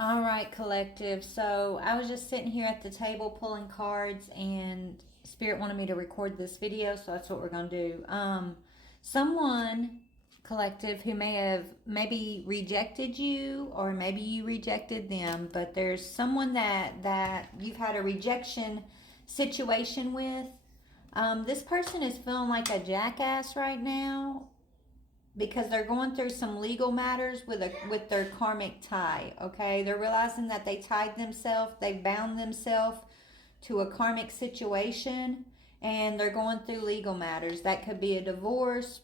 All right, collective. So I was just sitting here at the table pulling cards, and Spirit wanted me to record this video, so that's what we're gonna do. Someone, collective, who may have maybe rejected you, or maybe you rejected them, but there's someone that you've had a rejection situation with. This person is feeling like a jackass right now because they're going through some legal matters with their karmic tie. Okay, they're realizing that they tied themselves, they bound themselves to a karmic situation, and they're going through legal matters. That could be a divorce,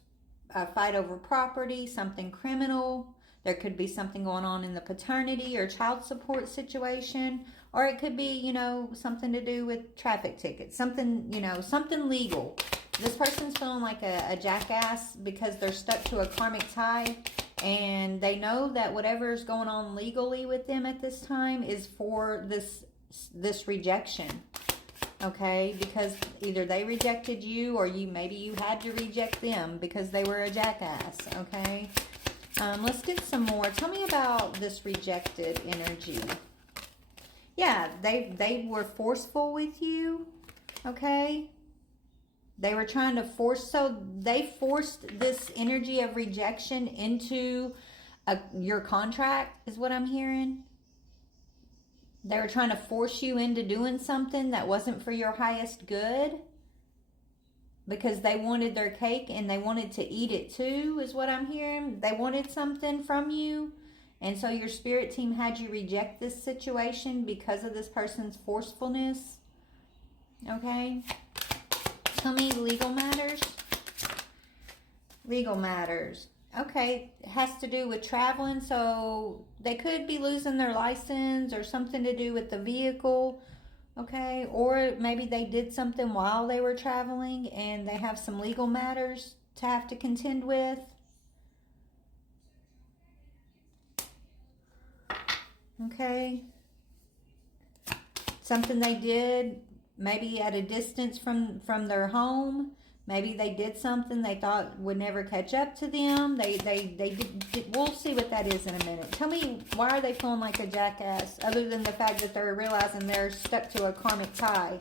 a fight over property, something criminal. There could be something going on in the paternity or child support situation, or it could be, something to do with traffic tickets, something, something legal. This person's feeling like a jackass because they're stuck to a karmic tie, and they know that whatever's going on legally with them at this time is for this rejection. Okay, because either they rejected you, or maybe you had to reject them because they were a jackass. Okay, let's get some more. Tell me about this rejected energy. Yeah, they were forceful with you. Okay, they were trying to they forced this energy of rejection into your contract, is what I'm hearing. They were trying to force you into doing something that wasn't for your highest good because they wanted their cake and they wanted to eat it too, is what I'm hearing. They wanted something from you, and so your spirit team had you reject this situation because of this person's forcefulness. Okay? Tell me legal matters. Legal matters. Okay, it has to do with traveling, so they could be losing their license or something to do with the vehicle, okay? Or maybe they did something while they were traveling and they have some legal matters to have to contend with. Okay. Something they did maybe at a distance from their home. Maybe they did something they thought would never catch up to them. They did. We'll see what that is in a minute. Tell me, why are they feeling like a jackass, other than the fact that they're realizing they're stuck to a karmic tie?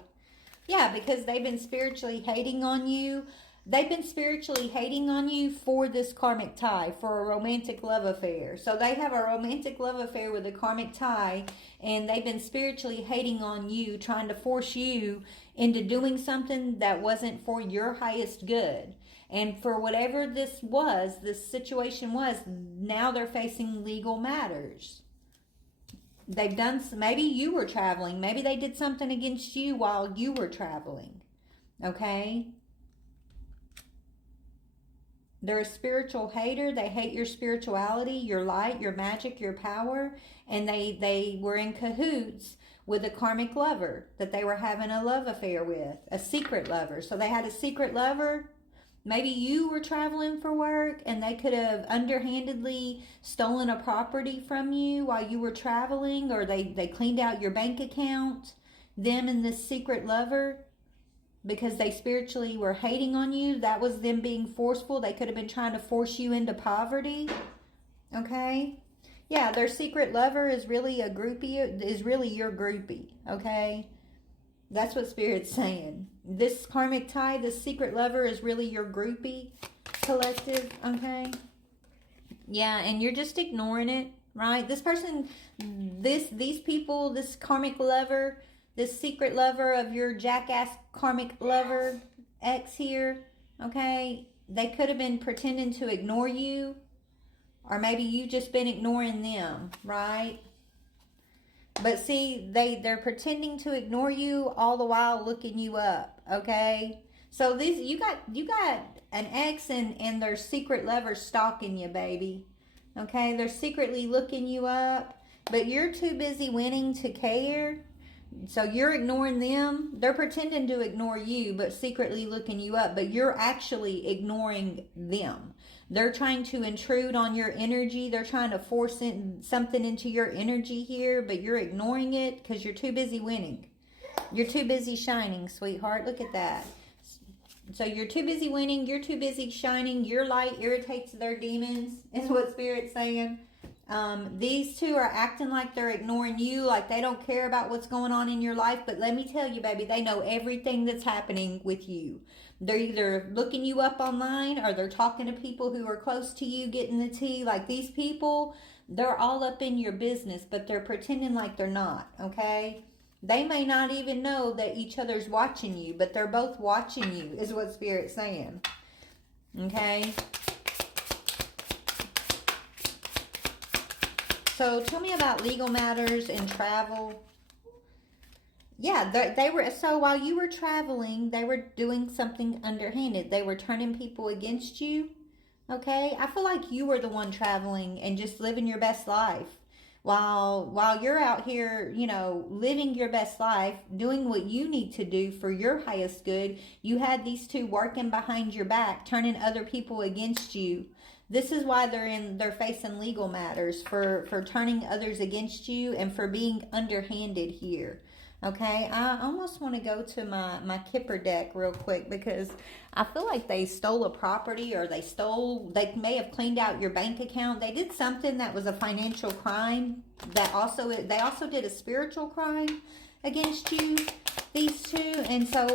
Yeah, because they've been spiritually hating on you. They've been spiritually hating on you for this karmic tie, for a romantic love affair. So they have a romantic love affair with a karmic tie, and they've been spiritually hating on you, trying to force you into doing something that wasn't for your highest good. And for whatever this situation was, now they're facing legal matters. They've done, maybe you were traveling. Maybe they did something against you while you were traveling. Okay? They're a spiritual hater. They hate your spirituality, your light, your magic, your power. And they were in cahoots with a karmic lover that they were having a love affair with, a secret lover. So they had a secret lover. Maybe you were traveling for work and they could have underhandedly stolen a property from you while you were traveling, or they cleaned out your bank account, them and this secret lover, because they spiritually were hating on you. That was them being forceful. They could have been trying to force you into poverty. Okay? Yeah, their secret lover is really a groupie, is really your groupie. Okay? That's what Spirit's saying. This karmic tie, this secret lover is really your groupie, collective. Okay? Yeah, and you're just ignoring it, right? This person, these people, this karmic lover, this secret lover of your jackass karmic lover ex here, okay? They could have been pretending to ignore you, or maybe you've just been ignoring them, right? But see, they're pretending to ignore you all the while looking you up, okay? So this, you got an ex and their secret lover stalking you, baby. Okay, they're secretly looking you up, but you're too busy winning to care. So you're ignoring them. They're pretending to ignore you, but secretly looking you up. But you're actually ignoring them. They're trying to intrude on your energy. They're trying to force something into your energy here, but you're ignoring it because you're too busy winning. You're too busy shining, sweetheart. Look at that. So you're too busy winning. You're too busy shining. Your light irritates their demons, is what Spirit's saying. These two are acting like they're ignoring you, like they don't care about what's going on in your life. But let me tell you, baby, they know everything that's happening with you. They're either looking you up online or they're talking to people who are close to you, getting the tea. Like these people, they're all up in your business, but they're pretending like they're not, okay? They may not even know that each other's watching you, but they're both watching you, is what Spirit's saying. Okay? So tell me about legal matters and travel. Yeah, they were, so while you were traveling, they were doing something underhanded. They were turning people against you. Okay? I feel like you were the one traveling and just living your best life. While you're out here, you know, living your best life, doing what you need to do for your highest good, you had these two working behind your back, turning other people against you. This is why they're facing legal matters for turning others against you and for being underhanded here. Okay, I almost want to go to my Kipper deck real quick because I feel like they stole a property or they may have cleaned out your bank account. They did something that was a financial crime. They also did a spiritual crime against you, these two. And so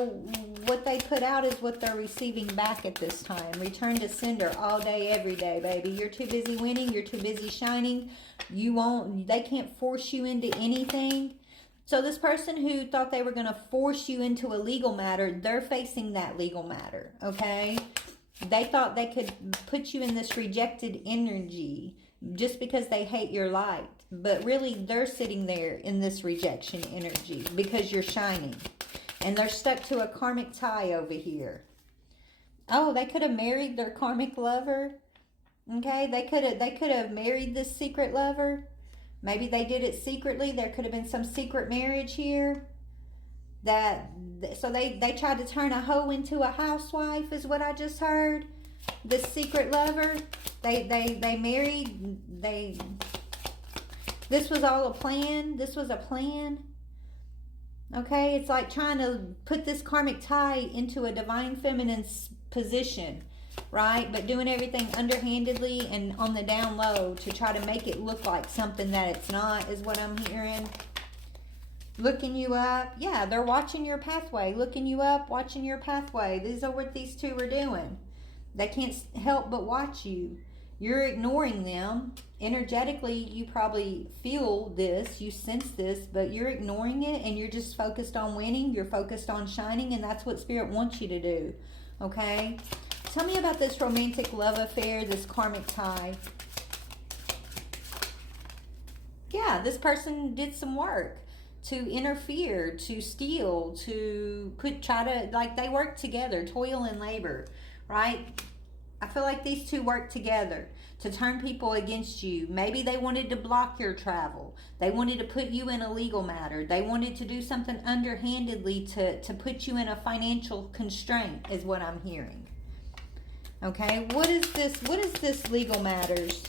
what they put out is what they're receiving back at this time. Return to sender all day, every day, baby. You're too busy winning. You're too busy shining. They can't force you into anything. So this person who thought they were going to force you into a legal matter, they're facing that legal matter, okay? They thought they could put you in this rejected energy just because they hate your light. But really, they're sitting there in this rejection energy because you're shining. And they're stuck to a karmic tie over here. Oh, they could have married their karmic lover. Okay, they could have married this secret lover. Maybe they did it secretly. There could have been some secret marriage here. So they tried to turn a hoe into a housewife is what I just heard. This secret lover. They married. This was all a plan. This was a plan. Okay, it's like trying to put this karmic tie into a divine feminine position. Right? But doing everything underhandedly and on the down low to try to make it look like something that it's not is what I'm hearing. Looking you up. Yeah, they're watching your pathway. Looking you up, watching your pathway. These are what these two are doing. They can't help but watch you. You're ignoring them. Energetically, you probably feel this. You sense this, but you're ignoring it and you're just focused on winning. You're focused on shining, and that's what Spirit wants you to do. Okay? Tell me about this romantic love affair, this karmic tie. Yeah, this person did some work to interfere, to steal, to they work together, toil and labor, right? I feel like these two work together to turn people against you. Maybe they wanted to block your travel. They wanted to put you in a legal matter. They wanted to do something underhandedly to put you in a financial constraint is what I'm hearing. Okay, what is this legal matters?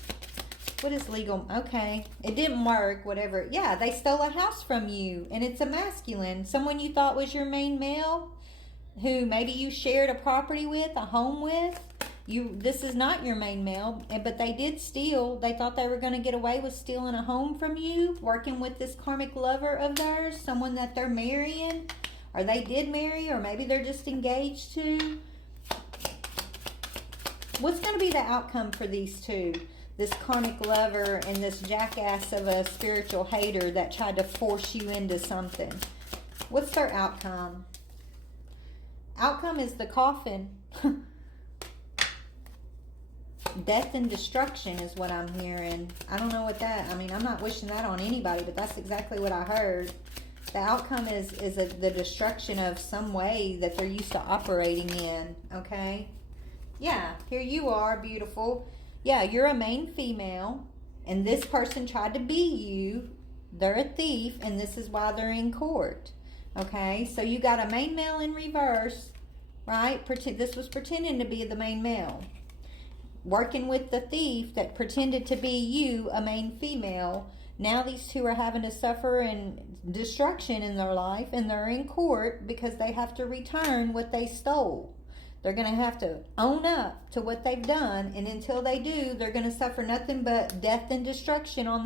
What is legal? Okay, it didn't work, whatever. Yeah, they stole a house from you, and it's a masculine. Someone you thought was your main male, who maybe you shared a property with, a home with. This is not your main male, but they did steal. They thought they were going to get away with stealing a home from you, working with this karmic lover of theirs, someone that they're marrying, or they did marry, or maybe they're just engaged to. What's going to be the outcome for these two? This karmic lover and this jackass of a spiritual hater that tried to force you into something. What's their outcome? Outcome is the coffin. Death and destruction is what I'm hearing. I don't know what that, I'm not wishing that on anybody, but that's exactly what I heard. The outcome is the destruction of some way that they're used to operating in, okay? Yeah, here you are, beautiful. Yeah, you're a main female, and this person tried to be you. They're a thief, and this is why they're in court. Okay, so you got a main male in reverse, right? This was pretending to be the main male. Working with the thief that pretended to be you, a main female. Now these two are having to suffer and destruction in their life, and they're in court because they have to return what they stole. They're going to have to own up to what they've done, and until they do, they're going to suffer nothing but death and destruction on